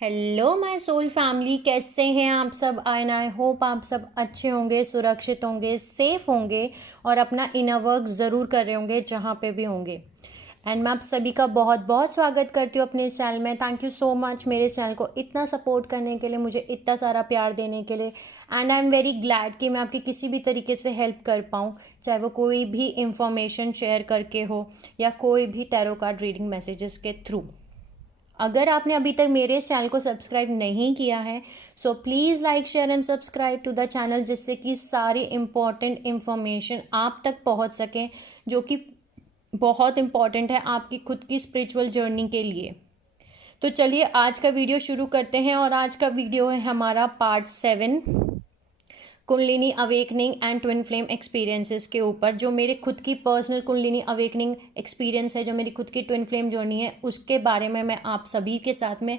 Hello my soul family, कैसे हैं आप सब। आई होप आप सब अच्छे होंगे, सुरक्षित होंगे, सेफ होंगे और अपना इनर वर्क ज़रूर कर रहे होंगे जहाँ पे भी होंगे। एंड मैं आप सभी का बहुत बहुत स्वागत करती हूँ अपने इस चैनल में। थैंक यू सो मच मेरे इस चैनल को इतना सपोर्ट करने के लिए, मुझे इतना सारा प्यार देने के लिए। And I am very glad कि मैं आपकी किसी भी तरीके से हेल्प कर पाऊँ, चाहे वो कोई भी इंफॉर्मेशन शेयर करके हो या कोई भी टैरो कार्ड रीडिंग मैसेजेस के थ्रू। अगर आपने अभी तक मेरे इस चैनल को सब्सक्राइब नहीं किया है, so please like share and subscribe to the channel, जिससे कि सारी इम्पॉर्टेंट इन्फॉर्मेशन आप तक पहुंच सके, जो कि बहुत इम्पॉर्टेंट है आपकी खुद की स्पिरिचुअल जर्नी के लिए। तो चलिए आज का वीडियो शुरू करते हैं। और आज का वीडियो है हमारा part 7, kundalini awakening and twin flame experiences के ऊपर। जो मेरे खुद की पर्सनल कुंडलिनी अवेकनिंग एक्सपीरियंस है, जो मेरी खुद की ट्विन फ्लेम जर्नी है, उसके बारे में मैं आप सभी के साथ में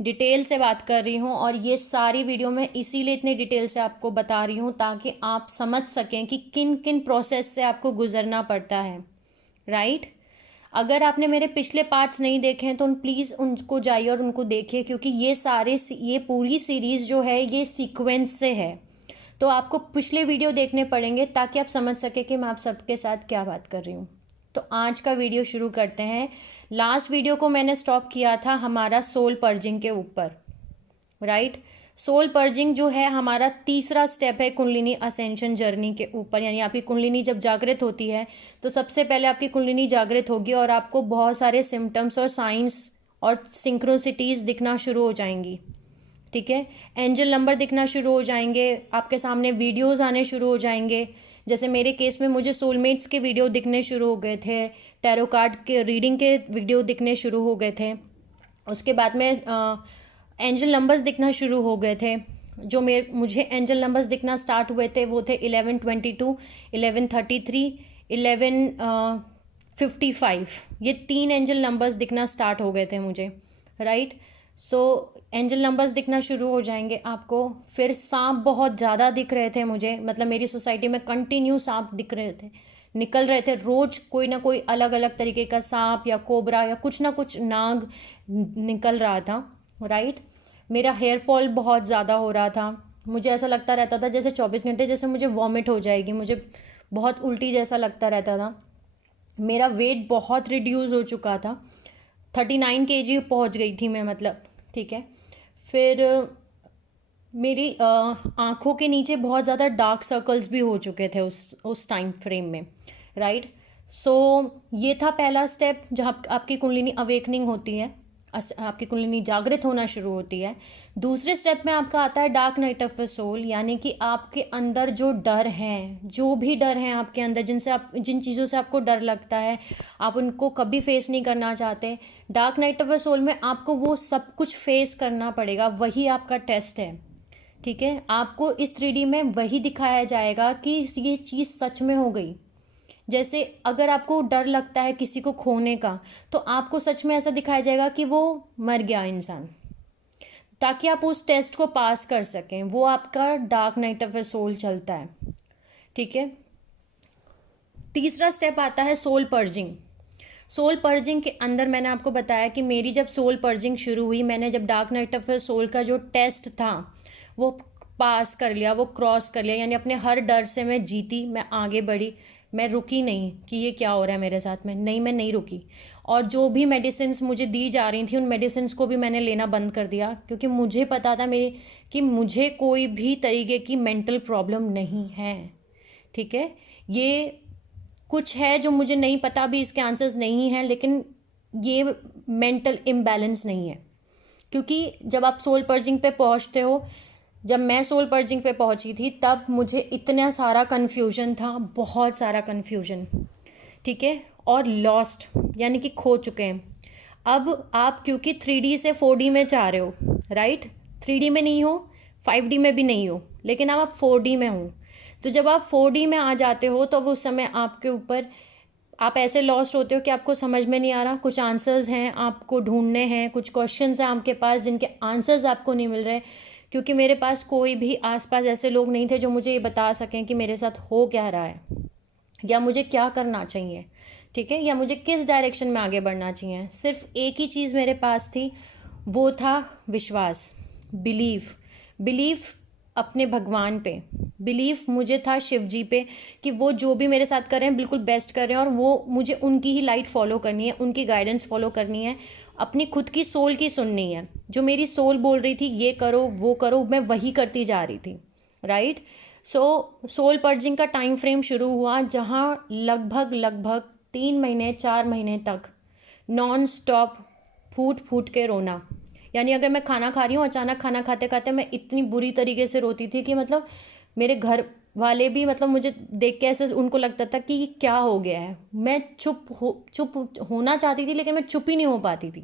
डिटेल से बात कर रही हूँ। और ये सारी वीडियो मैं इसीलिए इतने डिटेल से आपको बता रही हूँ ताकि आप समझ सकें कि किन किन प्रोसेस से आपको गुजरना पड़ता है, राइट। अगर आपने मेरे पिछले पार्ट्स नहीं देखे हैं तो प्लीज़ उनको जाइए और उनको देखिए, क्योंकि ये पूरी सीरीज़ जो है ये सीक्वेंस से है। तो आपको पिछले वीडियो देखने पड़ेंगे ताकि आप समझ सके कि मैं आप सबके साथ क्या बात कर रही हूँ। तो आज का वीडियो शुरू करते हैं। लास्ट वीडियो को मैंने स्टॉप किया था हमारा सोल पर्जिंग के ऊपर, राइट। सोल पर्जिंग जो है हमारा तीसरा स्टेप है कुंडलिनी असेंशन जर्नी के ऊपर। यानी आपकी कुंडलिनी जब जागृत होती है तो सबसे पहले आपकी कुंडलिनी जागृत होगी और आपको बहुत सारे सिम्टम्स और साइंस और सिंक्रोसिटीज़ दिखना शुरू हो जाएंगी, ठीक है। एंजल नंबर दिखना शुरू हो जाएंगे, आपके सामने वीडियोस आने शुरू हो जाएंगे। जैसे मेरे केस में मुझे सोलमेट्स के वीडियो दिखने शुरू हो गए थे, टैरो कार्ड के रीडिंग के वीडियो दिखने शुरू हो गए थे। उसके बाद में एंजल नंबर्स दिखना शुरू हो गए थे। जो मुझे एंजल नंबर्स दिखना स्टार्ट हुए थे वो थे 1122, 1133, 1155। ये 3 एंजल नंबर्स दिखना स्टार्ट हो गए थे मुझे, राइट। सो एंजल नंबर्स दिखना शुरू हो जाएंगे आपको। फिर सांप बहुत ज़्यादा दिख रहे थे मुझे, मतलब मेरी सोसाइटी में कंटिन्यू सांप दिख रहे थे, निकल रहे थे रोज कोई ना कोई अलग अलग तरीके का सांप या कोबरा या कुछ ना कुछ नाग निकल रहा था, राइट। मेरा हेयर फॉल बहुत ज़्यादा हो रहा था, मुझे ऐसा लगता रहता था जैसे 24 घंटे जैसे मुझे वॉमिट हो जाएगी, मुझे बहुत उल्टी जैसा लगता रहता था। मेरा वेट बहुत रिड्यूस हो चुका था, 39 kg पहुंच गई थी मैं, मतलब, ठीक है। फिर मेरी आँखों के नीचे बहुत ज़्यादा डार्क सर्कल्स भी हो चुके थे उस टाइम फ्रेम में, राइट। सो ये था पहला स्टेप जहाँ आपकी कुंडलिनी अवेकनिंग होती है, आपकी कुंडलिनी जागृत होना शुरू होती है। दूसरे स्टेप में आपका आता है dark night of the soul, यानी कि आपके अंदर जो डर हैं, जो भी डर हैं आपके अंदर, जिन चीज़ों से आपको डर लगता है, आप उनको कभी फेस नहीं करना चाहते, dark night of the soul में आपको वो सब कुछ फेस करना पड़ेगा। वही आपका टेस्ट है, ठीक है। आपको इस 3D में वही दिखाया जाएगा कि ये चीज़ सच में हो गई। जैसे अगर आपको डर लगता है किसी को खोने का, तो आपको सच में ऐसा दिखाया जाएगा कि वो मर गया इंसान, ताकि आप उस टेस्ट को पास कर सकें। वो आपका dark night of a soul चलता है, ठीक है। तीसरा स्टेप आता है सोल पर्जिंग। सोल पर्जिंग के अंदर मैंने आपको बताया कि मेरी जब सोल पर्जिंग शुरू हुई, मैंने जब dark night of a soul का जो टेस्ट था वो पास कर लिया, वो क्रॉस कर लिया, यानी अपने हर डर से मैं जीती, मैं आगे बढ़ी, मैं रुकी नहीं कि ये क्या हो रहा है मेरे साथ में, नहीं, मैं नहीं रुकी। और जो भी मेडिसिन्स मुझे दी जा रही थी उन मेडिसिन्स को भी मैंने लेना बंद कर दिया, क्योंकि मुझे पता था कि मुझे कोई भी तरीके की मेंटल प्रॉब्लम नहीं है, ठीक है। ये कुछ है जो मुझे नहीं पता, भी इसके आंसर्स नहीं हैं, लेकिन ये मेंटल इम्बैलेंस नहीं है। क्योंकि जब आप सोल पर्जिंग पे पहुंचते हो, जब मैं सोल पर्जिंग पे पहुंची थी तब मुझे इतना सारा कन्फ्यूजन था, बहुत सारा कन्फ्यूजन, ठीक है। और लॉस्ट, यानी कि खो चुके हैं। अब आप क्योंकि 3D से 4D में चाह रहे हो, राइट। 3D में नहीं हो, 5D में भी नहीं हो, लेकिन अब आप 4D में हो। तो जब आप 4D में आ जाते हो तो अब उस समय आपके ऊपर आप ऐसे लॉस्ट होते हो कि आपको समझ में नहीं आ रहा, कुछ आंसर्स हैं आपको ढूंढने हैं, कुछ क्वेश्चंस हैं आपके पास जिनके आंसर्स आपको नहीं मिल रहे, क्योंकि मेरे पास कोई भी आसपास ऐसे लोग नहीं थे जो मुझे ये बता सकें कि मेरे साथ हो क्या रहा है या मुझे क्या करना चाहिए, ठीक है, या मुझे किस डायरेक्शन में आगे बढ़ना चाहिए। सिर्फ एक ही चीज़ मेरे पास थी, वो था विश्वास, बिलीफ, बिलीफ अपने भगवान पे, बिलीफ मुझे था शिव जी पे कि वो जो भी मेरे साथ कर रहे हैं बिल्कुल बेस्ट कर रहे हैं और वो मुझे उनकी ही लाइट फॉलो करनी है, उनकी गाइडेंस फॉलो करनी है, अपनी खुद की सोल की सुननी है। जो मेरी सोल बोल रही थी ये करो वो करो, मैं वही करती जा रही थी, राइट। सो सोल पर्जिंग का टाइम फ्रेम शुरू हुआ जहाँ लगभग 3 महीने 4 महीने तक नॉन स्टॉप फूट फूट के रोना। यानी अगर मैं खाना खा रही हूँ, अचानक खाना खाते खाते मैं इतनी बुरी तरीके से रोती थी कि मतलब मेरे घर वाले भी मतलब मुझे देख के ऐसे उनको लगता था कि ये क्या हो गया है। मैं चुप होना चाहती थी लेकिन मैं चुप ही नहीं हो पाती थी।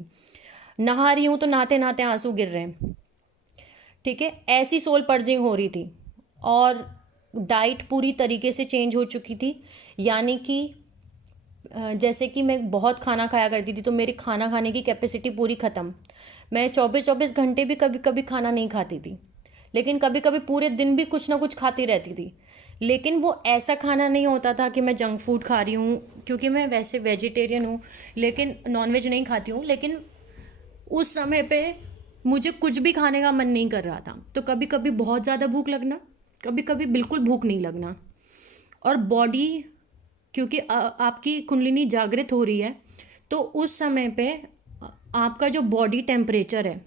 नहा रही हूँ तो नहाते नहाते आंसू गिर रहे हैं, ठीक है। ऐसी सोल पर्जिंग हो रही थी और डाइट पूरी तरीके से चेंज हो चुकी थी। यानी कि जैसे कि मैं बहुत खाना खाया करती थी तो मेरी खाना खाने की कैपेसिटी पूरी ख़त्म। मैं 24-24 घंटे भी कभी कभी खाना नहीं खाती थी, लेकिन कभी कभी पूरे दिन भी कुछ ना कुछ खाती रहती थी। लेकिन वो ऐसा खाना नहीं होता था कि मैं जंक फूड खा रही हूँ, क्योंकि मैं वैसे वेजिटेरियन हूँ लेकिन नॉनवेज नहीं खाती हूँ। लेकिन उस समय पे मुझे कुछ भी खाने का मन नहीं कर रहा था, तो कभी कभी बहुत ज़्यादा भूख लगना, कभी कभी बिल्कुल भूख नहीं लगना। और बॉडी, क्योंकि आपकी कुंडलिनी जागृत हो रही है तो उस समय पे आपका जो बॉडी टेम्परेचर है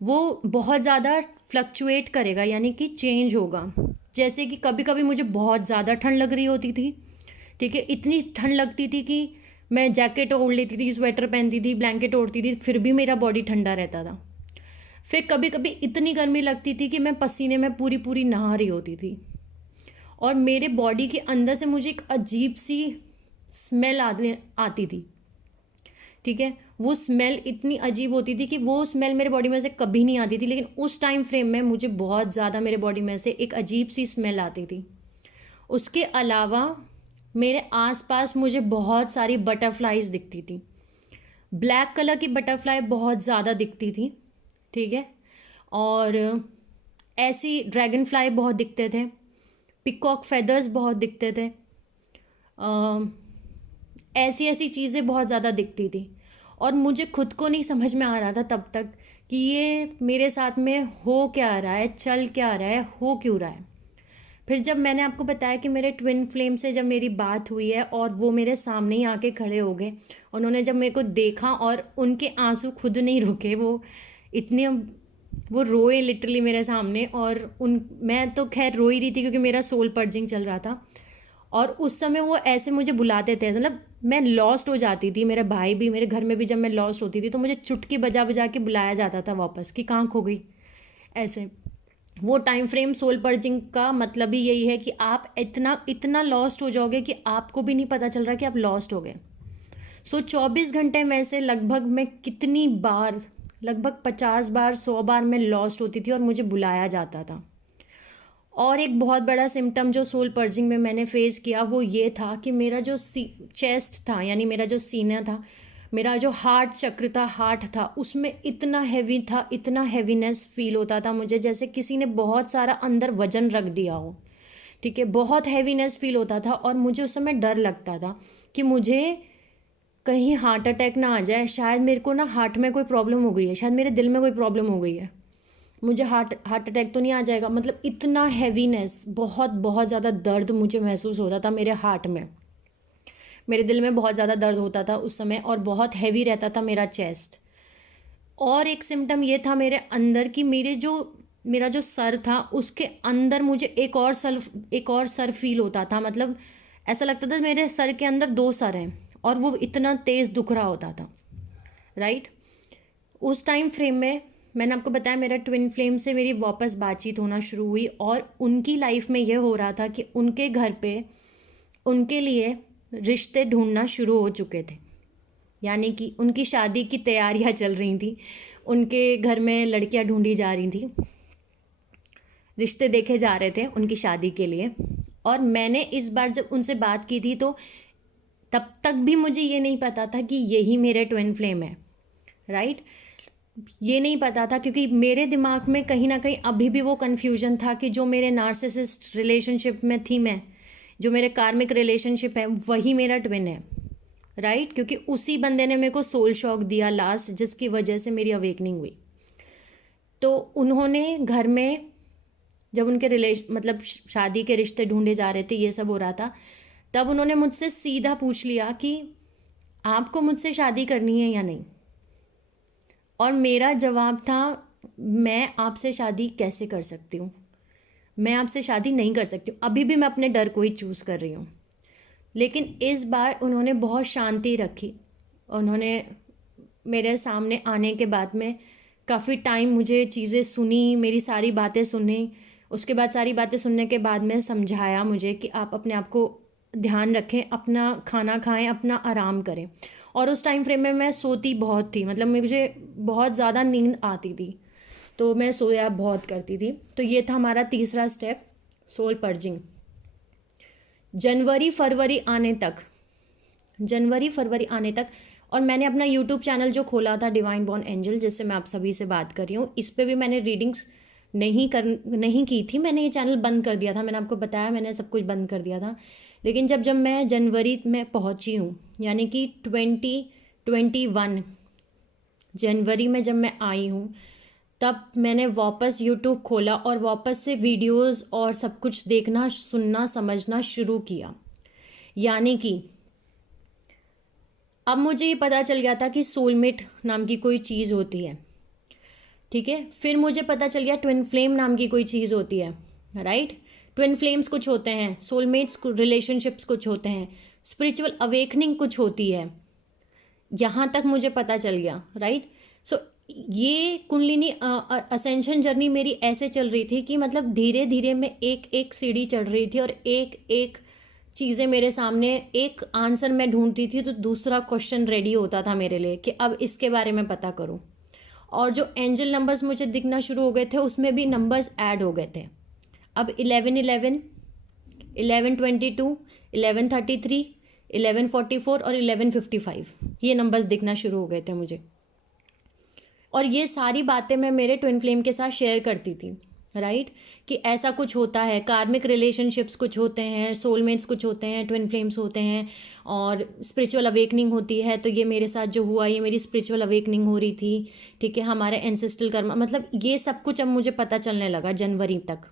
वो बहुत ज़्यादा फ्लक्चुएट करेगा, यानी कि चेंज होगा। जैसे कि कभी कभी मुझे बहुत ज़्यादा ठंड लग रही होती थी, ठीक है, इतनी ठंड लगती थी कि मैं जैकेट ओढ़ लेती थी, स्वेटर पहनती थी, ब्लैंकेट ओढ़ती थी, फिर भी मेरा बॉडी ठंडा रहता था। फिर कभी कभी इतनी गर्मी लगती थी कि मैं पसीने में पूरी पूरी नहा रही होती थी और मेरे बॉडी के अंदर से मुझे एक अजीब सी स्मेल आने आती थी, ठीक है। वो स्मेल इतनी अजीब होती थी कि वो स्मेल मेरे बॉडी में से कभी नहीं आती थी, लेकिन उस टाइम फ्रेम में मुझे बहुत ज़्यादा मेरे बॉडी में से एक अजीब सी स्मेल आती थी। उसके अलावा मेरे आसपास मुझे बहुत सारी बटरफ्लाइज दिखती थी। ब्लैक कलर की बटरफ्लाई बहुत ज़्यादा दिखती थी, ठीक है। और ऐसी ड्रैगन फ्लाई बहुत दिखते थे, पिकॉक फेदर्स बहुत दिखते थे, ऐसी ऐसी चीज़ें बहुत ज़्यादा दिखती थी। और मुझे खुद को नहीं समझ में आ रहा था तब तक कि ये मेरे साथ में हो क्या रहा है, चल क्या रहा है, हो क्यों रहा है। फिर जब मैंने आपको बताया कि मेरे ट्विन फ्लेम से जब मेरी बात हुई है और वो मेरे सामने ही आके खड़े हो गए, उन्होंने जब मेरे को देखा और उनके आंसू खुद नहीं रुके, इतने वो रोए लिटरली मेरे सामने। और मैं तो खैर रो ही रही थी क्योंकि मेरा सोल पर्जिंग चल रहा था। और उस समय वो ऐसे मुझे बुलाते थे, मतलब मैं लॉस्ट हो जाती थी, मेरा भाई भी, मेरे घर में भी जब मैं लॉस्ट होती थी तो मुझे चुटकी बजा बजा के बुलाया जाता था वापस कि कहाँ खो गई, ऐसे। वो टाइम फ्रेम सोल पर्जिंग का मतलब ही यही है कि आप इतना इतना लॉस्ट हो जाओगे कि आपको भी नहीं पता चल रहा कि आप लॉस्ट हो गए। सो 24 घंटे में से लगभग मैं कितनी बार, लगभग 50 बार 100 बार मैं लॉस्ट होती थी और मुझे बुलाया जाता था। और एक बहुत बड़ा सिम्टम जो सोल पर्जिंग में मैंने फेस किया वो ये था कि मेरा जो चेस्ट था, यानी मेरा जो सीना था, मेरा जो हार्ट चक्र था, हार्ट था, उसमें इतना हैवी था, इतना हैवीनेस फील होता था मुझे, जैसे किसी ने बहुत सारा अंदर वजन रख दिया हो, ठीक है। बहुत हैवीनेस फील होता था और मुझे उस समय डर लगता था कि मुझे कहीं हार्ट अटैक ना आ जाए, शायद मेरे को ना हार्ट में कोई प्रॉब्लम हो गई है, शायद मेरे दिल में कोई प्रॉब्लम हो गई है, मुझे हार्ट अटैक तो नहीं आ जाएगा। मतलब इतना हैवीनेस, बहुत बहुत ज़्यादा दर्द मुझे महसूस होता था मेरे हार्ट में, मेरे दिल में बहुत ज़्यादा दर्द होता था उस समय और बहुत हैवी रहता था मेरा चेस्ट। और एक सिम्टम ये था मेरे अंदर कि मेरा जो सर था उसके अंदर मुझे एक और सर फील होता था। मतलब ऐसा लगता था मेरे सर के अंदर 2 सर हैं और वो इतना तेज़ दुख रहा होता था, राइट। उस टाइम फ्रेम में मैंने आपको बताया मेरा ट्विन फ्लेम से मेरी वापस बातचीत होना शुरू हुई और उनकी लाइफ में यह हो रहा था कि उनके घर पे उनके लिए रिश्ते ढूंढना शुरू हो चुके थे, यानी कि उनकी शादी की तैयारियां चल रही थी, उनके घर में लड़कियां ढूंढी जा रही थी, रिश्ते देखे जा रहे थे उनकी शादी के लिए। और मैंने इस बार जब उनसे बात की थी तो तब तक भी मुझे ये नहीं पता था कि यही मेरे ट्विन फ्लेम है, राइट। ये नहीं पता था क्योंकि मेरे दिमाग में कहीं ना कहीं अभी भी वो कन्फ्यूजन था कि जो मेरे नार्सिसिस्ट रिलेशनशिप में थी मैं, जो मेरे कार्मिक रिलेशनशिप है वही मेरा ट्विन है, राइट, क्योंकि उसी बंदे ने मेरे को सोल शॉक दिया लास्ट, जिसकी वजह से मेरी अवेकनिंग हुई। तो उन्होंने घर में जब उनके मतलब शादी के रिश्ते ढूंढे जा रहे थे, ये सब हो रहा था, तब उन्होंने मुझसे सीधा पूछ लिया कि आपको मुझसे शादी करनी है या नहीं। और मेरा जवाब था, मैं आपसे शादी कैसे कर सकती हूँ, मैं आपसे शादी नहीं कर सकती हूँ। अभी भी मैं अपने डर को ही चूज़ कर रही हूँ। लेकिन इस बार उन्होंने बहुत शांति रखी। उन्होंने मेरे सामने आने के बाद में काफ़ी टाइम मुझे चीज़ें सुनी, मेरी सारी बातें सुनी। उसके बाद सारी बातें सुनने के बाद में समझाया मुझे कि आप अपने आप को ध्यान रखें, अपना खाना खाएं, अपना आराम करें। और उस टाइम फ्रेम में मैं सोती बहुत थी, मतलब मुझे बहुत ज़्यादा नींद आती थी, तो मैं सोया बहुत करती थी। तो ये था हमारा तीसरा स्टेप, सोल पर्जिंग। जनवरी फरवरी आने तक और मैंने अपना यूट्यूब चैनल जो खोला था डिवाइन बॉर्न एंजल, जिससे मैं आप सभी से बात कर रही हूँ, इस पे भी मैंने रीडिंग्स नहीं की थी। मैंने ये चैनल बंद कर दिया था, मैंने आपको बताया, मैंने सब कुछ बंद कर दिया था। लेकिन जब मैं जनवरी में पहुँची हूँ, यानी कि 2021 जनवरी में जब मैं आई हूँ, तब मैंने वापस यूट्यूब खोला और वापस से वीडियोस और सब कुछ देखना, सुनना, समझना शुरू किया। यानी कि अब मुझे ये पता चल गया था कि सोलमेट नाम की कोई चीज़ होती है, ठीक है। फिर मुझे पता चल गया ट्विन फ्लेम नाम की कोई चीज़ होती है, राइट। ट्विन फ्लेम्स कुछ होते हैं, सोलमेट्स रिलेशनशिप्स कुछ होते हैं, स्पिरिचुअल अवेकनिंग कुछ होती है। यहाँ तक मुझे पता चल गया, राइट। सो ये कुंडलिनी असेंशन जर्नी मेरी ऐसे चल रही थी कि मतलब धीरे धीरे मैं एक एक सीढ़ी चढ़ रही थी और एक एक चीज़ें मेरे सामने, एक आंसर मैं ढूंढती थी तो दूसरा क्वेश्चन रेडी होता था मेरे लिए कि अब इसके बारे में पता करूं। और जो एंजल नंबर्स मुझे दिखना शुरू हो गए थे, उसमें भी नंबर्स ऐड हो गए थे। अब 1111, 1122, 1133, 1144 और 1155 ये नंबर्स दिखना शुरू हो गए थे मुझे। और ये सारी बातें मैं मेरे ट्विन फ्लेम के साथ शेयर करती थी, राइट, कि ऐसा कुछ होता है, कार्मिक रिलेशनशिप्स कुछ होते हैं, सोलमेट्स कुछ होते हैं, ट्विन फ्लेम्स होते हैं, और स्पिरिचुअल अवेकनिंग होती है। तो ये मेरे साथ जो हुआ, ये मेरी स्पिरिचुअल अवेकनिंग हो रही थी, ठीक है। हमारे एंसेस्ट्रल कर्म, मतलब ये सब कुछ अब मुझे पता चलने लगा जनवरी तक,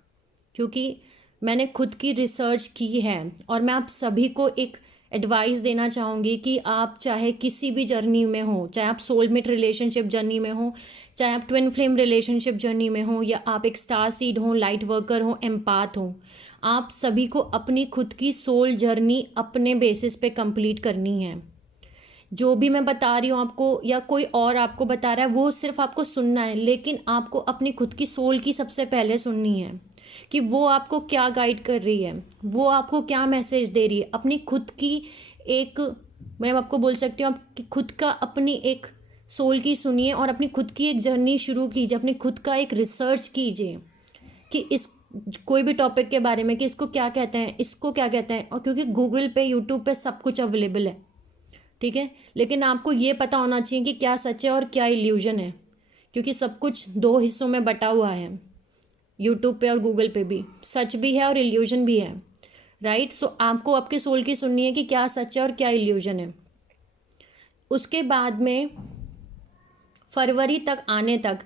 क्योंकि मैंने खुद की रिसर्च की है। और मैं आप सभी को एक एडवाइस देना चाहूँगी कि आप चाहे किसी भी जर्नी में हो, चाहे आप सोलमेट रिलेशनशिप जर्नी में हो, चाहे आप ट्विन फ्लेम रिलेशनशिप जर्नी में हो, या आप एक स्टार सीड हो, लाइट वर्कर हो, एम्पाथ हो, आप सभी को अपनी खुद की सोल जर्नी अपने बेसिस पे कंप्लीट करनी है। जो भी मैं बता रही हूँ आपको या कोई और आपको बता रहा है, वो सिर्फ आपको सुनना है, लेकिन आपको अपनी खुद की सोल की सबसे पहले सुननी है कि वो आपको क्या गाइड कर रही है, वो आपको क्या मैसेज दे रही है। अपनी खुद की एक, मैं आपको बोल सकती हूँ, आप खुद का अपनी एक सोल की सुनिए और अपनी खुद की एक जर्नी शुरू कीजिए, अपनी खुद का एक रिसर्च कीजिए कि इस कोई भी टॉपिक के बारे में, कि इसको क्या कहते हैं, इसको क्या कहते हैं। और क्योंकि गूगल पे, यूट्यूब पे सब कुछ अवेलेबल है, ठीक है, लेकिन आपको ये पता होना चाहिए कि क्या सच है और क्या इल्यूजन है, क्योंकि सब कुछ दो हिस्सों में बटा हुआ है, यूट्यूब पे और गूगल पे भी सच भी है और इल्यूजन भी है, राइट। सो आपको आपके सोल की सुननी है कि क्या सच है और क्या इल्यूजन है। उसके बाद में फरवरी तक आने तक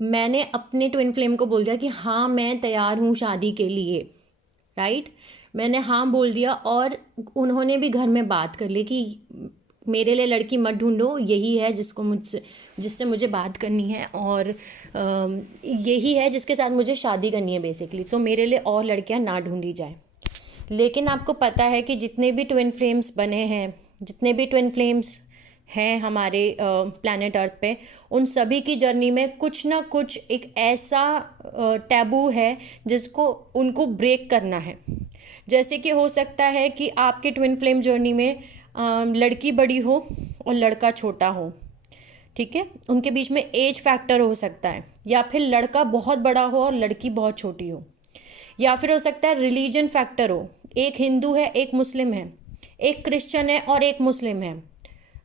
मैंने अपने ट्विन फ्लेम को बोल दिया कि हाँ मैं तैयार हूँ शादी के लिए, राइट। मैंने हाँ बोल दिया और उन्होंने भी घर में बात कर ली कि मेरे लिए लड़की मत ढूंढो, यही है जिससे मुझे बात करनी है, और यही है जिसके साथ मुझे शादी करनी है बेसिकली। सो मेरे लिए और लड़कियां ना ढूंढी जाए। लेकिन आपको पता है कि जितने भी ट्विन फ्लेम्स बने हैं, जितने भी ट्विन फ्लेम्स हैं हमारे प्लैनेट अर्थ पे, उन सभी की जर्नी में कुछ ना कुछ एक ऐसा टैबू है जिसको उनको ब्रेक करना है। जैसे कि हो सकता है कि आपके ट्विन फ्लेम जर्नी में लड़की बड़ी हो और लड़का छोटा हो, ठीक है, उनके बीच में एज फैक्टर हो सकता है, या फिर लड़का बहुत बड़ा हो और लड़की बहुत छोटी हो, या फिर हो सकता है रिलीजन फैक्टर हो, एक हिंदू है एक मुस्लिम है, एक क्रिश्चियन है और एक मुस्लिम है,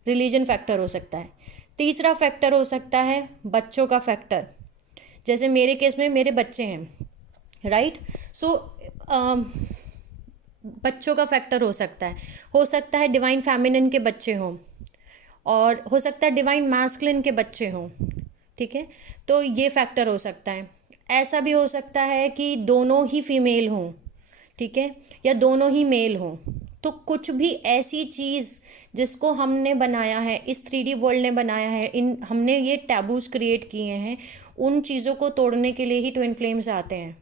रिलीजन फैक्टर हो सकता है। तीसरा फैक्टर हो सकता है बच्चों का फैक्टर, जैसे मेरे केस में मेरे बच्चे हैं, राइट। सो बच्चों का फैक्टर हो सकता है डिवाइन फेमिनिन के बच्चे हों, और हो सकता है डिवाइन मैस्कुलिन के बच्चे हों, ठीक है। तो ये फैक्टर हो सकता है। ऐसा भी हो सकता है कि दोनों ही फीमेल हों, ठीक है, या दोनों ही मेल हों। तो कुछ भी ऐसी चीज़ जिसको हमने बनाया है, इस 3D वर्ल्ड ने बनाया है, हमने ये टैबूज क्रिएट किए हैं, उन चीज़ों को तोड़ने के लिए ही ट्विन फ्लेम्स आते हैं।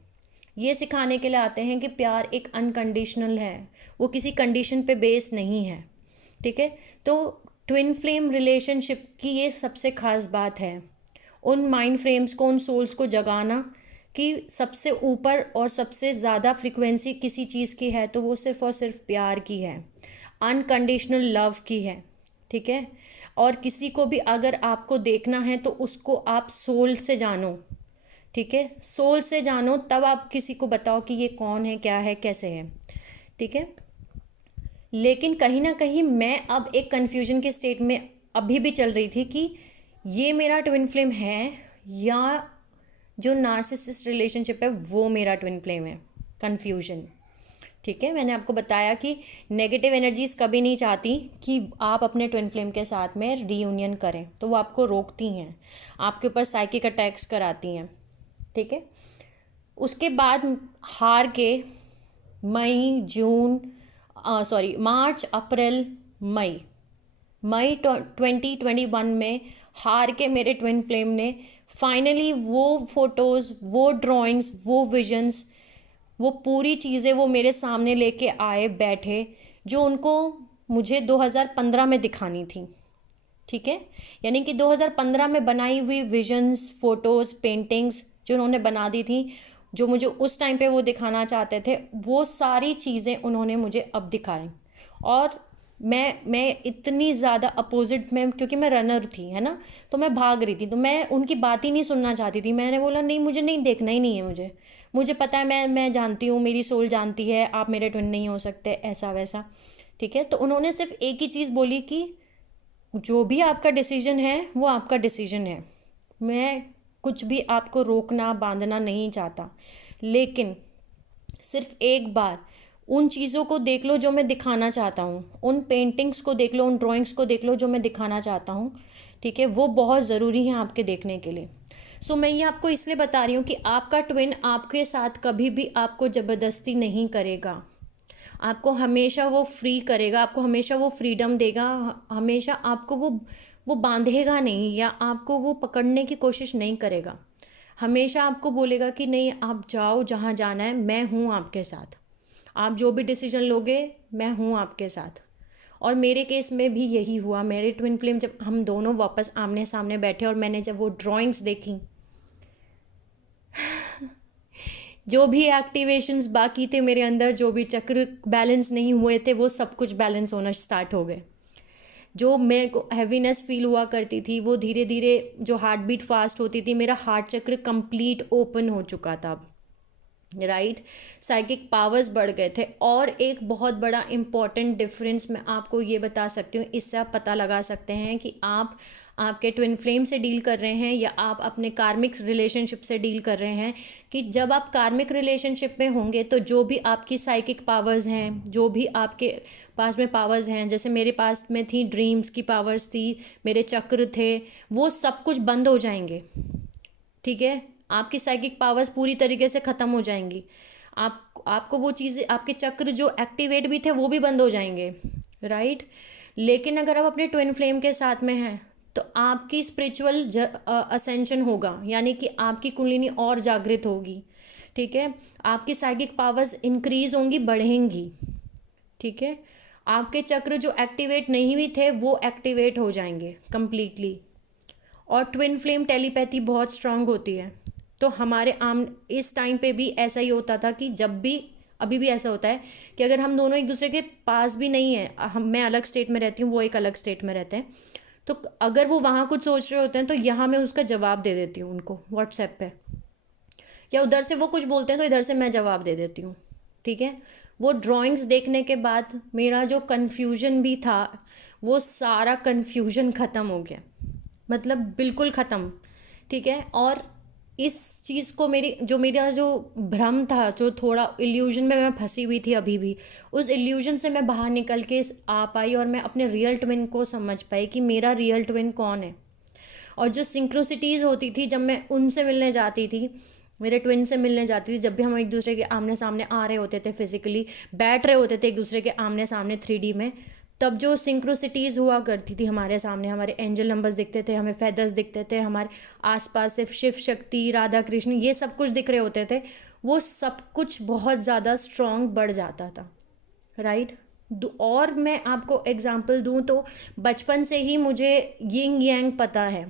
ये सिखाने के लिए आते हैं कि प्यार एक अनकंडीशनल है, वो किसी कंडीशन पे बेस नहीं है, ठीक है। तो ट्विन फ्लेम रिलेशनशिप की ये सबसे खास बात है, उन माइंड फ्रेम्स को, उन सोल्स को जगाना कि सबसे ऊपर और सबसे ज़्यादा फ्रिक्वेंसी किसी चीज़ की है तो वो सिर्फ़ और सिर्फ प्यार की है, अनकंडीशनल लव की है, ठीक है। और किसी को भी अगर आपको देखना है तो उसको आप सोल से जानो, ठीक है, सोल से जानो, तब आप किसी को बताओ कि ये कौन है, क्या है, कैसे है, ठीक है। लेकिन कहीं ना कहीं मैं अब एक कन्फ्यूजन के स्टेट में अभी भी चल रही थी कि ये मेरा ट्विन फ्लेम है या जो नार्सिसिस्ट रिलेशनशिप है वो मेरा ट्विन फ्लेम है। कन्फ्यूजन, ठीक है। मैंने आपको बताया कि नेगेटिव एनर्जीज कभी नहीं चाहती कि आप अपने ट्विन फ्लेम के साथ में रीयूनियन करें, तो वो आपको रोकती हैं, आपके ऊपर साइकिक अटैक्स कराती हैं, ठीक है। उसके बाद हार के मार्च अप्रैल मई 2021 में हार के मेरे ट्विन फ्लेम ने फाइनली वो फोटोज़, वो ड्राइंग्स, वो विजन्स, वो पूरी चीज़ें वो मेरे सामने लेके आए बैठे, जो उनको मुझे 2015 में दिखानी थी, ठीक है। यानी कि 2015 में बनाई हुई विजन्स, फोटोज़, पेंटिंग्स जो उन्होंने बना दी थी, जो मुझे उस टाइम पे वो दिखाना चाहते थे, वो सारी चीज़ें उन्होंने मुझे अब दिखाई। और मैं इतनी ज़्यादा अपोजिट में, क्योंकि मैं रनर थी, है ना, तो मैं भाग रही थी, तो मैं उनकी बात ही नहीं सुनना चाहती थी। मैंने बोला नहीं, मुझे नहीं देखना ही नहीं है, मुझे पता है, मैं जानती हूँ, मेरी सोल जानती है, आप मेरे ट्विन नहीं हो सकते, ऐसा वैसा, ठीक है। तो उन्होंने सिर्फ एक ही चीज़ बोली कि जो भी आपका डिसीजन है वो आपका डिसीजन है, मैं कुछ भी आपको रोकना बांधना नहीं चाहता, लेकिन सिर्फ एक बार उन चीज़ों को देख लो जो मैं दिखाना चाहता हूँ, उन पेंटिंग्स को देख लो, उन ड्राइंग्स को देख लो जो मैं दिखाना चाहता हूँ, ठीक है। वो बहुत ज़रूरी है आपके देखने के लिए। सो मैं ये आपको इसलिए बता रही हूँ कि आपका ट्विन आपके साथ कभी भी आपको ज़बरदस्ती नहीं करेगा, आपको हमेशा वो फ्री करेगा, आपको हमेशा वो फ्रीडम देगा, हमेशा आपको वो बांधेगा नहीं, या आपको वो पकड़ने की कोशिश नहीं करेगा। हमेशा आपको बोलेगा कि नहीं, आप जाओ जहाँ जाना है, मैं हूँ आपके साथ, आप जो भी डिसीजन लोगे मैं हूँ आपके साथ। और मेरे केस में भी यही हुआ। मेरे ट्विन फ्लेम, जब हम दोनों वापस आमने सामने बैठे और मैंने जब वो ड्राइंग्स देखी, जो भी एक्टिवेशंस बाकी थे मेरे अंदर, जो भी चक्र बैलेंस नहीं हुए थे, वो सब कुछ बैलेंस होना स्टार्ट हो गए। जो मेरे को हैवीनेस फील हुआ करती थी, वो धीरे धीरे, जो हार्ट बीट फास्ट होती थी, मेरा हार्ट चक्र कंप्लीट ओपन हो चुका था, राइट। साइकिक पावर्स बढ़ गए थे। और एक बहुत बड़ा इम्पॉर्टेंट डिफरेंस मैं आपको ये बता सकती हूँ, इससे आप पता लगा सकते हैं कि आप आपके ट्विन फ्लेम से डील कर रहे हैं या आप अपने कार्मिक रिलेशनशिप से डील कर रहे हैं, कि जब आप कार्मिक रिलेशनशिप में होंगे तो जो भी आपकी साइकिक पावर्स हैं, जो भी आपके पास में पावर्स हैं, जैसे मेरे पास में थी, ड्रीम्स की पावर्स थी, मेरे चक्र थे, वो सब कुछ बंद हो जाएंगे, ठीक है। आपकी साइकिक पावर्स पूरी तरीके से ख़त्म हो जाएंगी। आपको वो चीज़ें, आपके चक्र जो एक्टिवेट भी थे वो भी बंद हो जाएंगे, राइट। लेकिन अगर आप अपने ट्विन फ्लेम के साथ में हैं तो आपकी स्पिरिचुअल असेंशन होगा, यानी कि आपकी कुंडलिनी और जागृत होगी, ठीक है। आपकी साइकिक पावर्स इंक्रीज होंगी, बढ़ेंगी, ठीक है। आपके चक्र जो एक्टिवेट नहीं हुए थे वो एक्टिवेट हो जाएंगे कंप्लीटली। और ट्विन फ्लेम टेलीपैथी बहुत स्ट्रांग होती है। तो हमारे आम इस टाइम पे भी ऐसा ही होता था कि जब भी, अभी भी ऐसा होता है कि अगर हम दोनों एक दूसरे के पास भी नहीं है, मैं अलग स्टेट में रहती हूँ, वो एक अलग स्टेट में रहते हैं, तो अगर वो वहाँ कुछ सोच रहे होते हैं तो यहाँ मैं उसका जवाब दे देती हूँ उनको व्हाट्सएप पे, या उधर से वो कुछ बोलते हैं तो इधर से मैं जवाब दे देती हूँ, ठीक है। वो ड्राइंग्स देखने के बाद मेरा जो कन्फ्यूजन भी था, वो सारा कन्फ्यूजन ख़त्म हो गया, मतलब बिल्कुल ख़त्म, ठीक है। और इस चीज़ को मेरा जो भ्रम था, जो थोड़ा इल्यूजन में मैं फंसी हुई थी अभी भी, उस इल्यूजन से मैं बाहर निकल के आ पाई और मैं अपने रियल ट्विन को समझ पाई कि मेरा रियल ट्विन कौन है। और जो सिंक्रोसिटीज़ होती थी जब मैं उनसे मिलने जाती थी, मेरे ट्विन से मिलने जाती थी, जब भी हम एक दूसरे के आमने सामने आ रहे होते थे, फिजिकली बैठ रहे होते थे एक दूसरे के आमने सामने 3D में, तब जो सिंक्रोसिटीज़ हुआ करती थी हमारे सामने, हमारे एंजल नंबर्स दिखते थे, हमें फेदर्स दिखते थे, हमारे आसपास सिर्फ शिव शक्ति, राधा कृष्ण, ये सब कुछ दिख रहे होते थे, वो सब कुछ बहुत ज़्यादा स्ट्रॉन्ग बढ़ जाता था, राइट। और मैं आपको एग्जांपल दूं तो बचपन से ही मुझे यिंग यांग पता है,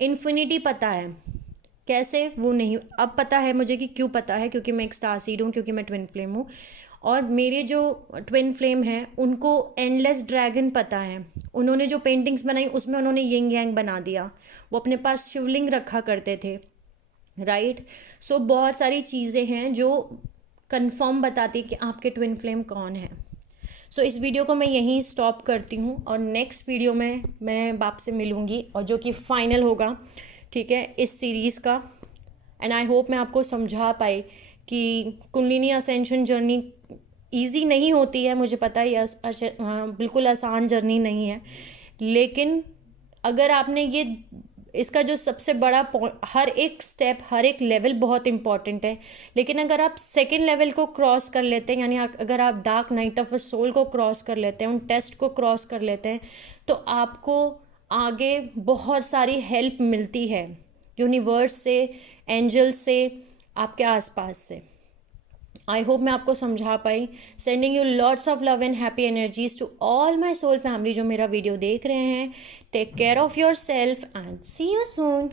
इन्फिनिटी पता है। कैसे वो नहीं, अब पता है मुझे कि क्यों पता है, क्योंकि मैं एक स्टार सीड हूँ, क्योंकि मैं ट्विन फ्लेम हूँ। और मेरे जो ट्विन फ्लेम हैं उनको एंडलेस ड्रैगन पता है। उन्होंने जो पेंटिंग्स बनाई उसमें उन्होंने यिंग यांग बना दिया। वो अपने पास शिवलिंग रखा करते थे, राइट। सो बहुत सारी चीज़ें हैं जो कंफर्म बताती कि आपके ट्विन फ्लेम कौन है। सो इस वीडियो को मैं यहीं स्टॉप करती हूँ और नेक्स्ट वीडियो में मैं बाप से मिलूँगी, और जो कि फाइनल होगा, ठीक है, इस सीरीज़ का। एंड आई होप मैं आपको समझा पाई कि कुंडलिनी असेंशन जर्नी ईजी नहीं होती है, मुझे पता है, बिल्कुल आसान जर्नी नहीं है। लेकिन अगर आपने ये, इसका जो सबसे बड़ा हर एक स्टेप, हर एक लेवल बहुत इंपॉर्टेंट है, लेकिन अगर आप सेकेंड लेवल को क्रॉस कर लेते हैं, यानी अगर आप dark night of a soul को क्रॉस कर लेते हैं, उन टेस्ट को क्रॉस कर लेते हैं, तो आपको आगे बहुत सारी हेल्प मिलती है यूनिवर्स से, एंजल से, आपके आसपास से। आई होप मैं आपको समझा पाई। Sending you lots of love and happy energies to all my soul family जो मेरा वीडियो देख रहे हैं। Take care of yourself and see you soon.